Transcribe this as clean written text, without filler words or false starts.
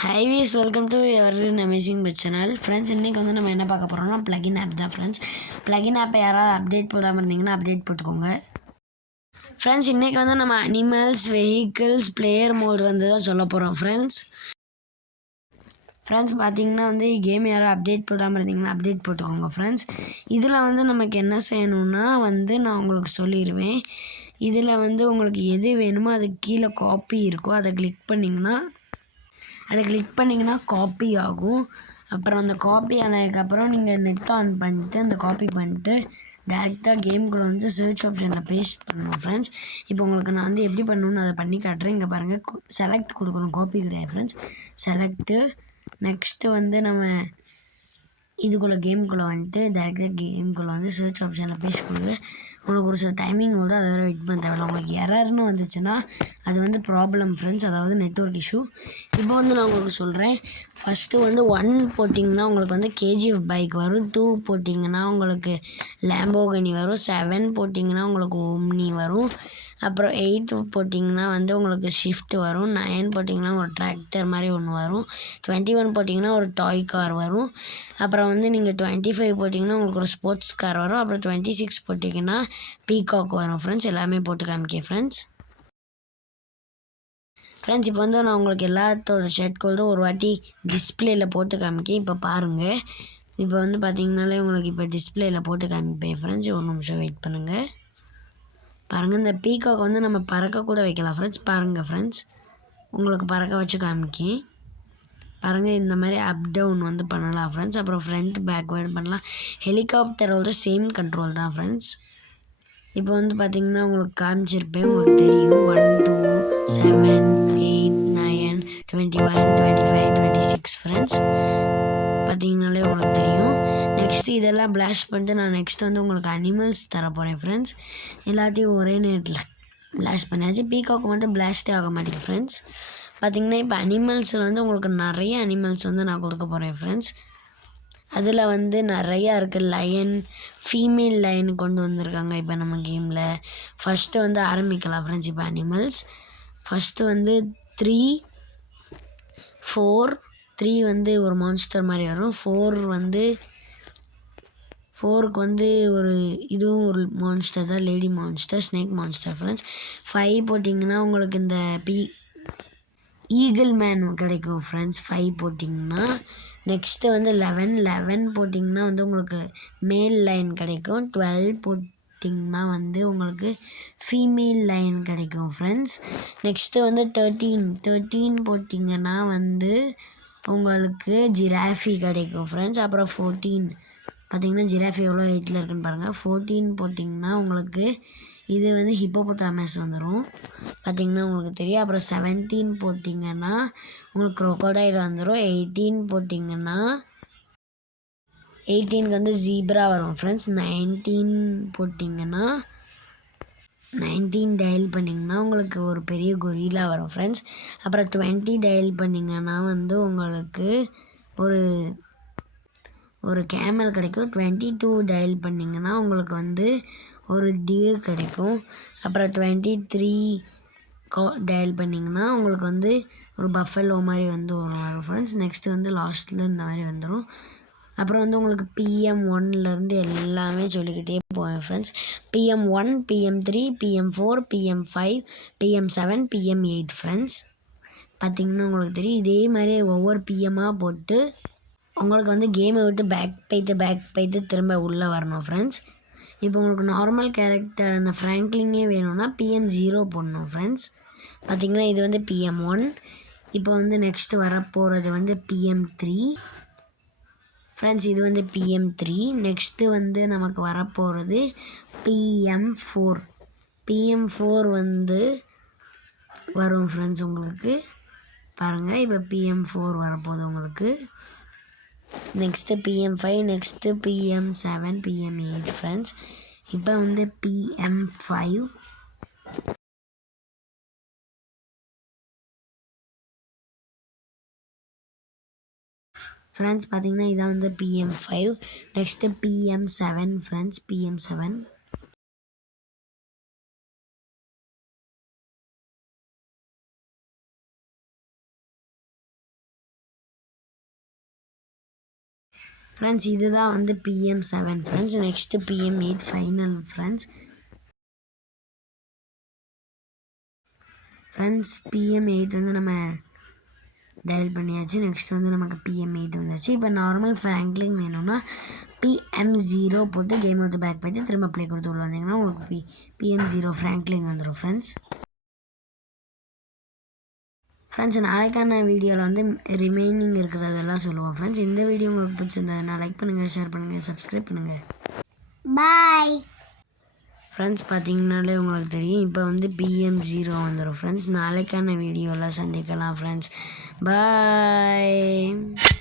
Hi viewers, welcome to your amazing bit channel. Friends, இன்னைக்கு வந்து நம்ம என்ன பார்க்க போறோம்னா plugin app தான் friends. Plugin app யாராவது அப்டேட் போடாம இருந்தீங்கன்னா அப்டேட் போட்டுக்கோங்க. ஃப்ரெண்ட்ஸ், இன்னைக்கு வந்து நம்ம அனிமல்ஸ், வெஹிக்கிள்ஸ், பிளேயர் மோட் வந்து தான் சொல்ல போகிறோம் ஃப்ரெண்ட்ஸ். பார்த்தீங்கன்னா வந்து கேம் யாராவது அப்டேட் போடாமல் இருந்தீங்கன்னா அப்டேட் போட்டுக்கோங்க ஃப்ரெண்ட்ஸ். இதில் வந்து நமக்கு என்ன செய்யணும்னா வந்து நான் உங்களுக்கு சொல்லிடுவேன். இதில் வந்து உங்களுக்கு எது வேணுமோ அதுக்கு கீழே காப்பி இருக்கும், அதை கிளிக் பண்ணிங்கன்னா காப்பி ஆகும். அப்புறம் அந்த காப்பி ஆனதுக்கப்புறம் நீங்கள் நெட் ஆன் பண்ணிட்டு அந்த காப்பி பண்ணிட்டு டேரெக்டாக கேம்குள்ளே வந்து சர்ச் ஆப்ஷனில் பேஸ்ட் பண்ணணும் ஃப்ரெண்ட்ஸ். இப்போ உங்களுக்கு நான் வந்து எப்படி பண்ணணுன்னு அதை பண்ணி காட்டுறேன். இங்கே பாருங்கள், செலக்ட் கொடுக்கணும், காப்பி கிடையாது ஃப்ரெண்ட்ஸ். செலக்ட்டு நெக்ஸ்ட்டு வந்து நம்ம இதுக்குள்ளே கேமுக்குள்ளே வந்துட்டு டேரெக்டாக கேமுக்குள்ளே வந்து சர்ச் ஆப்ஷனில் பேஸ்ட் கொடுங்க. உங்களுக்கு ஒரு சில டைமிங் வந்து அதை வேறு வெயிட் பண்ண தேவையில்ல. உங்களுக்கு எரர்னு வந்துச்சுன்னா அது வந்து ப்ராப்ளம் ஃப்ரெண்ட்ஸ், அதாவது நெட்வொர்க் இஷ்யூ. இப்போ வந்து நான் உங்களுக்கு சொல்கிறேன். ஃபஸ்ட்டு வந்து 1 போட்டிங்கன்னா உங்களுக்கு வந்து கேஜிஎஃப் பைக் வரும். 2 போட்டிங்கன்னா உங்களுக்கு லேம்போகினி வரும். 7 போட்டிங்கன்னா உங்களுக்கு ஓம்னி வரும். அப்புறம் 8 போட்டிங்கன்னா வந்து உங்களுக்கு ஷிஃப்ட் வரும். 9 போட்டிங்கன்னா ஒரு டிராக்டர் மாதிரி ஒன்று வரும். 21 போட்டிங்கன்னா ஒரு டாய் கார் வரும். அப்புறம் வந்து நீங்கள் 25 போட்டிங்கன்னா உங்களுக்கு ஒரு ஸ்போர்ட்ஸ் கார் வரும். அப்புறம் 26 போட்டிங்கன்னா பீகாக் வரும் ஃப்ரெண்ட்ஸ். எல்லாமே போட்டு காமிக்கேன் ஃப்ரெண்ட்ஸ். இப்போ வந்து நான் உங்களுக்கு எல்லாத்தோட ஷர்ட் கோல்டும் ஒரு வாட்டி டிஸ்பிளேயில் போட்டு காமிக்கேன். இப்போ பாருங்கள். இப்போ வந்து பார்த்தீங்கனாலே உங்களுக்கு இப்போ டிஸ்பிளேயில் போட்டு காமிப்பேன் ஃப்ரெண்ட்ஸ். ஒரு நிமிஷம் வெயிட் பண்ணுங்கள். பாருங்கள், இந்த பீகாக் வந்து நம்ம பறக்க கூட வைக்கலாம் ஃப்ரெண்ட்ஸ். பாருங்கள் ஃப்ரெண்ட்ஸ், உங்களுக்கு பறக்க வச்சு காமிக்கேன். பாருங்கள், இந்த மாதிரி அப் டவுன் வந்து பண்ணலாம் ஃப்ரெண்ட்ஸ். அப்புறம் ஃப்ரண்ட் பேக்வேர்டு பண்ணலாம். ஹெலிகாப்டரோட சேம் கண்ட்ரோல் தான் ஃப்ரெண்ட்ஸ். இப்போ வந்து பார்த்தீங்கன்னா உங்களுக்கு காமிச்சிருப்பேன், உங்களுக்கு தெரியும். 1 2 7 8 9 21 25 26 ஃப்ரெண்ட்ஸ். பார்த்தீங்கனாலே உங்களுக்கு தெரியும். நெக்ஸ்ட்டு இதெல்லாம் பிளாஸ்ட் பண்ணிட்டு நான் நெக்ஸ்ட் வந்து உங்களுக்கு அனிமல்ஸ் தர போகிறேன் ஃப்ரெண்ட்ஸ். எல்லாத்தையும் ஒரே நேரத்தில் பிளாஸ்ட் பண்ணியாச்சு. பீகாக் மட்டும் பிளாஸ்டே ஆக மாட்டேங்குது ஃப்ரெண்ட்ஸ். பார்த்திங்கன்னா இப்போ அனிமல்ஸில் வந்து உங்களுக்கு நிறைய அனிமல்ஸ் வந்து நான் கொடுக்க போகிறேன் ஃப்ரெண்ட்ஸ். அதில் வந்து நிறையா இருக்குது. லயன், ஃபீமேல் லயன் கொண்டு வந்திருக்காங்க இப்போ நம்ம கேமில். ஃபஸ்ட்டு வந்து ஆரம்பிக்கலாம் ஃப்ரெண்ட்ஸ். இப்போ அனிமல்ஸ் ஃபஸ்ட்டு வந்து 3 4 3 வந்து ஒரு மான்ஸ்டர் மாதிரி வரும். 4க்கு வந்து ஒரு இதுவும் ஒரு மான்ஸ்டர் தான், lady monster, snake monster friends. 5 போட்டிங்கன்னா உங்களுக்கு இந்த ஈகிள் மேன் கிடைக்கும் ஃப்ரெண்ட்ஸ். 5 போட்டிங்கன்னா நெக்ஸ்ட்டு வந்து 11 போட்டிங்கன்னா வந்து உங்களுக்கு மேல் லைன் கிடைக்கும். 12 போட்டிங்கன்னா வந்து உங்களுக்கு ஃபீமேல் லைன் கிடைக்கும் ஃப்ரெண்ட்ஸ். நெக்ஸ்ட்டு வந்து 13 போட்டிங்கன்னா வந்து உங்களுக்கு ஜிராஃபி கிடைக்கும் ஃப்ரெண்ட்ஸ். அப்புறம் 14 பார்த்திங்கன்னா ஜிராஃபி எவ்வளோ ஹைட்டில் இருக்குன்னு பாருங்கள். 14 போட்டிங்கன்னா உங்களுக்கு இது வந்து ஹிப்போபொட்டாமஸ் வந்துடும், பார்த்திங்கன்னா உங்களுக்கு தெரியும். அப்புறம் 17 போட்டிங்கன்னா உங்களுக்கு க்ரோக்கோடைல் வந்துடும். 18 போட்டிங்கன்னா 18க்கு வந்து ஜீப்ரா வரும் ஃப்ரெண்ட்ஸ். 19 போட்டிங்கன்னா 19 டயல் பண்ணிங்கன்னா உங்களுக்கு ஒரு பெரிய கொரில்லா வரும் ஃப்ரெண்ட்ஸ். அப்புறம் 20 டயல் பண்ணிங்கன்னா வந்து உங்களுக்கு ஒரு கேமல் கிடைக்கும். 22 டயல் பண்ணிங்கன்னா உங்களுக்கு வந்து ஒரு டியர் கிடைக்கும். அப்புறம் 23 டயல் பண்ணிங்கன்னா உங்களுக்கு வந்து ஒரு பஃபலோ மாதிரி வந்து வரும் ஃப்ரெண்ட்ஸ். நெக்ஸ்ட்டு வந்து லாஸ்ட்டில் இந்த மாதிரி வந்துடும். அப்புறம் வந்து உங்களுக்கு PM1லேருந்து எல்லாமே சொல்லிக்கிட்டே போவேன் friends. PM1, PM3, PM4, PM5, PM7, PM8 friends. பார்த்திங்கன்னா உங்களுக்கு தெரியும். இதே மாதிரி ஒவ்வொரு பிஎம்மாக போட்டு உங்களுக்கு வந்து கேமை விட்டு பேக் போய்ட்டு திரும்ப உள்ளே வரணும் ஃப்ரெண்ட்ஸ். இப்போ உங்களுக்கு நார்மல் கேரக்டர் அந்த ஃப்ராங்க்லிங்கே வேணும்னா PM0 போடணும் ஃப்ரெண்ட்ஸ். பார்த்திங்கன்னா இது வந்து PM1. இப்போ வந்து நெக்ஸ்ட்டு வரப்போகிறது வந்து PM3 ஃப்ரெண்ட்ஸ். இது வந்து PM3. நெக்ஸ்ட்டு வந்து நமக்கு வரப்போகிறது PM4 வந்து வரும் ஃப்ரெண்ட்ஸ். உங்களுக்கு பாருங்கள், இப்போ PM4 வரப்போகுது உங்களுக்கு. Next PM5, next PM7, PM8 friends. இப்போ வந்து PM5 ஃப்ரெண்ட்ஸ். பார்த்திங்கன்னா இதான் வந்து PM5. Next PM7 friends. PM7 friends இதுதான் வந்து PM7 friends. Next PM8 final friends. Friends PM8 வந்து நம்ம டயல் பண்ணியாச்சு. நெக்ஸ்ட் வந்து நமக்கு PM8 வந்துச்சு. இப்போ நார்மல் ஃப்ராங்க்லின் வேணும்னா PM0 போட்டு கேம் வந்து பேக் போய்ட்டு திரும்ப ப்ளே கொடுத்து உள்ள வந்தீங்கன்னா உங்களுக்கு PM0 ஃப்ராங்க்லின் வந்துடும் ஃப்ரெண்ட்ஸ். ஃப்ரெண்ட்ஸ் நாளைக்கான வீடியோவில் வந்து ரிமைனிங் இருக்கிறதெல்லாம் சொல்லுவோம் ஃப்ரெண்ட்ஸ். இந்த வீடியோ உங்களுக்கு பிடிச்சிருந்ததுன்னா லைக் பண்ணுங்கள், ஷேர் பண்ணுங்கள், சப்ஸ்கிரைப் பண்ணுங்கள். Bye friends. பார்த்தீங்கன்னாலே உங்களுக்கு தெரியும் இப்போ வந்து PM0 வந்துடும் ஃப்ரெண்ட்ஸ். நாளைக்கான வீடியோவில் சந்திக்கலாம் ஃப்ரெண்ட்ஸ். பாய்.